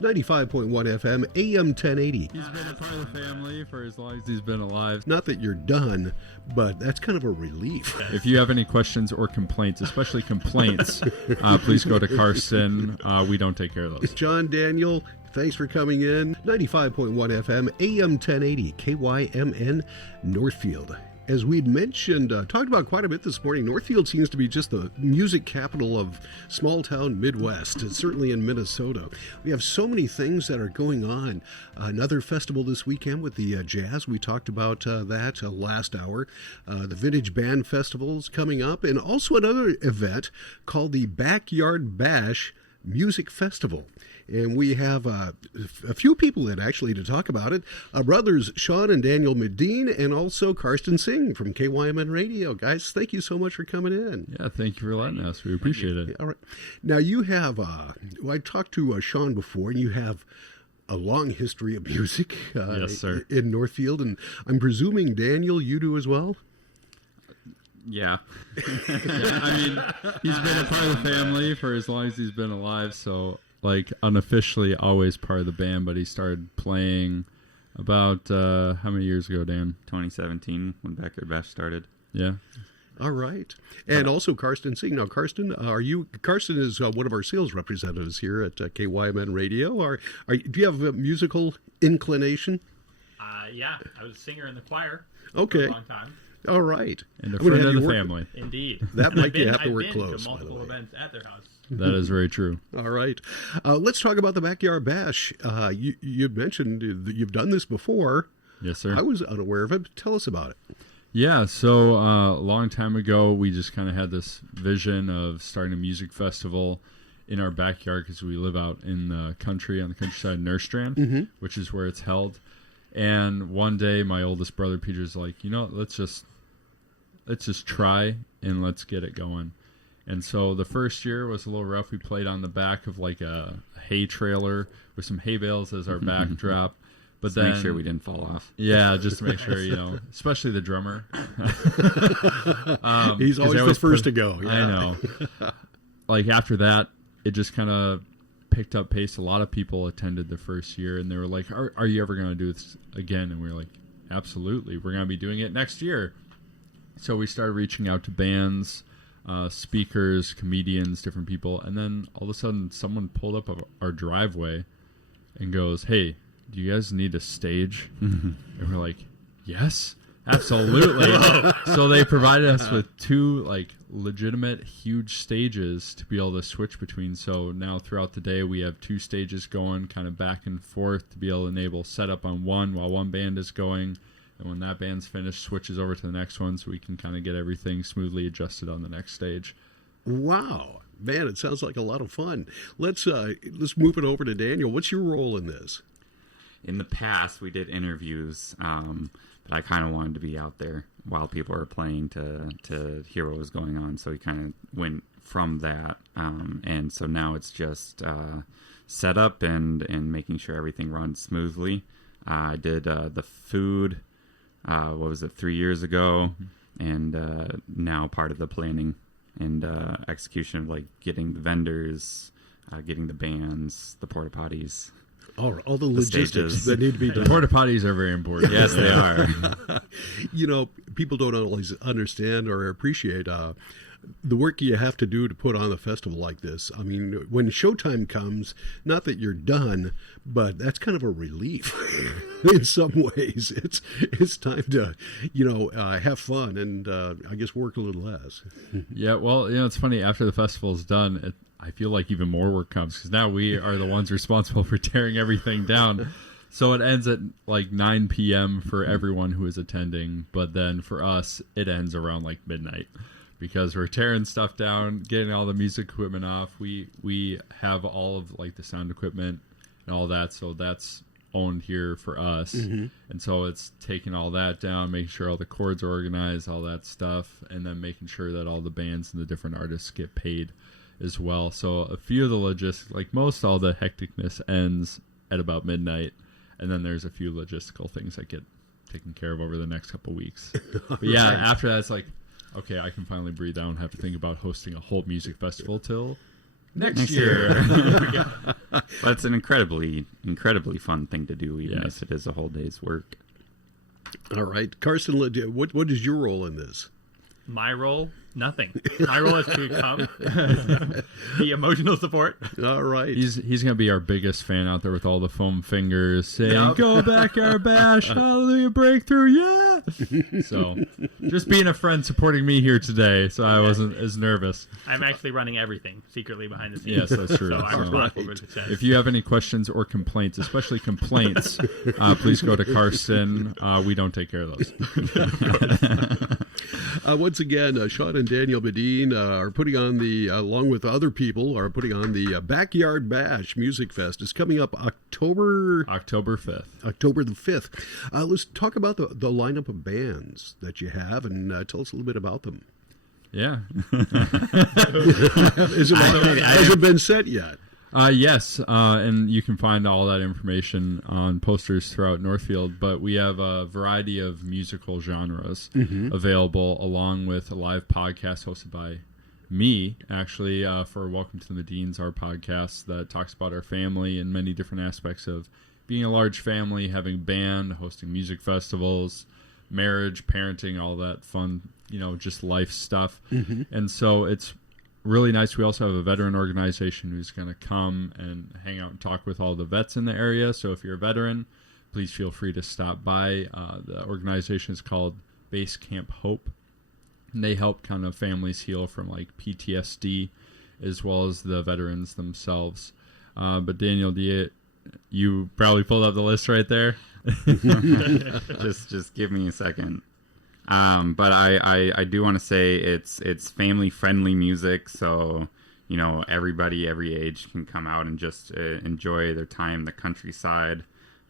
95.1 FM, AM 1080. He's been a part of the family for as long as he's been alive. Not that you're done, but that's kind of a relief. If you have any questions or complaints, especially complaints, please go to Karsten. We don't take care of those. John, Daniel, thanks for coming in. 95.1 FM, AM 1080, KYMN, Northfield. As we'd mentioned, talked about quite a bit this morning, Northfield seems to be just the music capital of small-town Midwest, certainly in Minnesota. We have so many things that are going on. Another festival this weekend with the jazz. We talked about that last hour. The Vintage Band Festival is coming up, and also another event called the Backyard Bash Music Festival. And we have a few people in, actually, to talk about it. Brothers Sean and Daniel Medins, and also Karsten Singh from KYMN Radio. Guys, thank you so much for coming in. Yeah, thank you for letting us. We appreciate it. All right. Now, you have, I talked to Sean before, and you have a long history of music yes, sir. In Northfield. And I'm presuming, Daniel, you do as well? Yeah. I mean, he's been a part of the family for as long as he's been alive, so... like unofficially always part of the band, but he started playing about how many years ago, Dan? 2017 when Backyard Bash started. Yeah. All right. And also Karsten Singh. Now, Karsten, Karsten is one of our sales representatives here at KYMN Radio. Do you have a musical inclination? Yeah, I was a singer in the choir okay. for a long time. All right. And a friend of the family. Indeed. That might be have to I've work been close. to multiple events at their house. That is very true. All right. Let's talk about the Backyard Bash. You mentioned that you've done this before. Yes, sir. I was unaware of it. Tell us about it. Yeah, so a long time ago, we just kind of had this vision of starting a music festival in our backyard because we live out in the country, on the countryside of Nerstrand, which is where it's held. And one day, my oldest brother, Peter's like, let's just try and let's get it going. And so the first year was a little rough. We played on the back of like a hay trailer with some hay bales as our backdrop. But then make sure we didn't fall off. Yeah, just to make sure, especially the drummer. He's always the first to go. Yeah. I know. Like after that, it just kind of picked up pace. A lot of people attended the first year, and they were like, are you ever going to do this again? And we were like, absolutely. We're going to be doing it next year. So we started reaching out to bands, speakers, comedians, different people. And then all of a sudden, someone pulled up our driveway and goes, hey, do you guys need a stage? And we're like, yes, absolutely. So they provided us with two legitimate huge stages to be able to switch between. So now throughout the day, we have two stages going kind of back and forth to be able to enable setup on one while one band is going. And when that band's finished, switches over to the next one so we can kind of get everything smoothly adjusted on the next stage. Wow. Man, it sounds like a lot of fun. Let's move it over to Daniel. What's your role in this? In the past, we did interviews, but I kind of wanted to be out there while people were playing to hear what was going on. So we kind of went from that. And so now it's just set up and making sure everything runs smoothly. I did the food. 3 years ago, and now part of the planning and execution of getting the vendors, getting the bands, the porta potties, all the logistics stages that need to be done. Porta potties are very important. Yes, they are. People don't always understand or appreciate the work you have to do to put on a festival like this. I mean, when showtime comes, not that you're done, but that's kind of a relief in some ways. It's time to, have fun and I guess work a little less. Yeah, well, it's funny. After the festival's done, I feel like even more work comes because now we are the ones responsible for tearing everything down. So it ends at 9 p.m. for everyone who is attending, but then for us, it ends around midnight. Because we're tearing stuff down, getting all the music equipment off. We have all of the sound equipment and all that, so that's owned here for us. And so it's taking all that down, making sure all the chords are organized, all that stuff, and then making sure that all the bands and the different artists get paid as well. So a few of the logistics, all the hecticness ends at about midnight, and then there's a few logistical things that get taken care of over the next couple weeks. But yeah, after that it's okay, I can finally breathe down and have to think about hosting a whole music festival till Next year. But it's an incredibly fun thing to do, even Yes. if it is a whole day's work. All right, Carson, what is your role in this? My role, nothing. My role is to come, the emotional support. All right. He's going to be our biggest fan out there with all the foam fingers saying, Yep. "Go backyard bash, hallelujah breakthrough, yeah!" So, just being a friend supporting me here today, so I wasn't as nervous. I'm actually running everything secretly behind the scenes. Yes, that's true. So I'm So, responsible for the success. if you have any questions or complaints, especially complaints, please go to Carson. We don't take care of those. Once again, Sean and Daniel Medin are putting on along with other people, are putting on the Backyard Bash Music Fest. It's coming up October 5th. October the 5th. Let's talk about the lineup of bands that you have and tell us a little bit about them. Yeah. Has it been set yet? Yes, and you can find all that information on posters throughout Northfield, but we have a variety of musical genres available, along with a live podcast hosted by me, actually, for Welcome to the Medins, our podcast that talks about our family and many different aspects of being a large family, having a band, hosting music festivals, marriage, parenting, all that fun, just life stuff. And so it's really nice. We also have a veteran organization who's going to come and hang out and talk with all the vets in the area. So if you're a veteran, please feel free to stop by. The organization is called Base Camp Hope, and they help kind of families heal from like PTSD as well as the veterans themselves. But Daniel, you probably pulled up the list right there. just give me a second. But I do want to say it's family friendly music, so everybody, every age can come out and just enjoy their time in the countryside,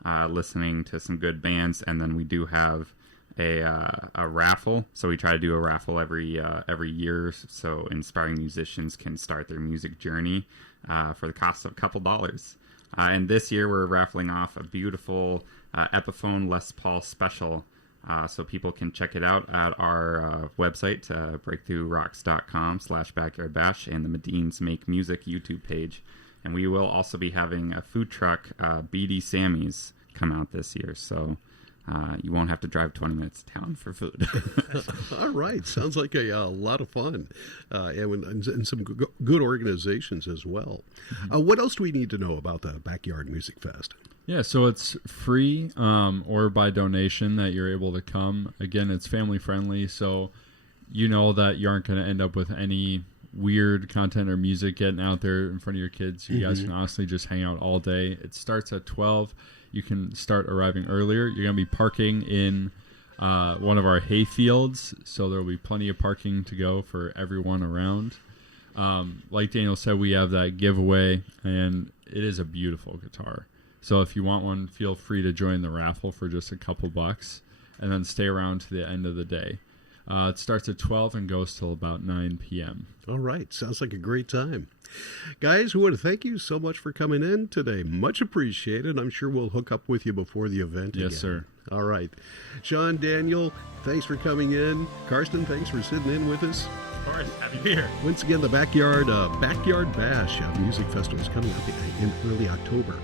listening to some good bands. And then we do have a raffle, so we try to do a raffle every year, so inspiring musicians can start their music journey for the cost of a couple dollars. And this year we're raffling off a beautiful Epiphone Les Paul special. So people can check it out at our website, breakthroughrocks.com/backyardbash, and the Medins Make Music YouTube page. And we will also be having a food truck, BD Sammy's, come out this year. So you won't have to drive 20 minutes to town for food. All right. Sounds like a lot of fun and some good organizations as well. What else do we need to know about the Backyard Music Fest? Yeah, so it's free or by donation that you're able to come. Again, it's family friendly, so you know that you aren't going to end up with any weird content or music getting out there in front of your kids. You guys can honestly just hang out all day. It starts at 12. You can start arriving earlier. You're going to be parking in one of our hay fields, so there will be plenty of parking to go for everyone around. Like Daniel said, we have that giveaway, and it is a beautiful guitar. So if you want one, feel free to join the raffle for just a couple bucks and then stay around to the end of the day. It starts at 12 and goes till about 9 p.m. All right. Sounds like a great time. Guys, we want to thank you so much for coming in today. Much appreciated. I'm sure we'll hook up with you before the event again. Yes, sir. All right. Sean, Daniel, thanks for coming in. Karsten, thanks for sitting in with us. Of course, happy to be here. Once again, the Backyard Bash Music Festival is coming up in early October.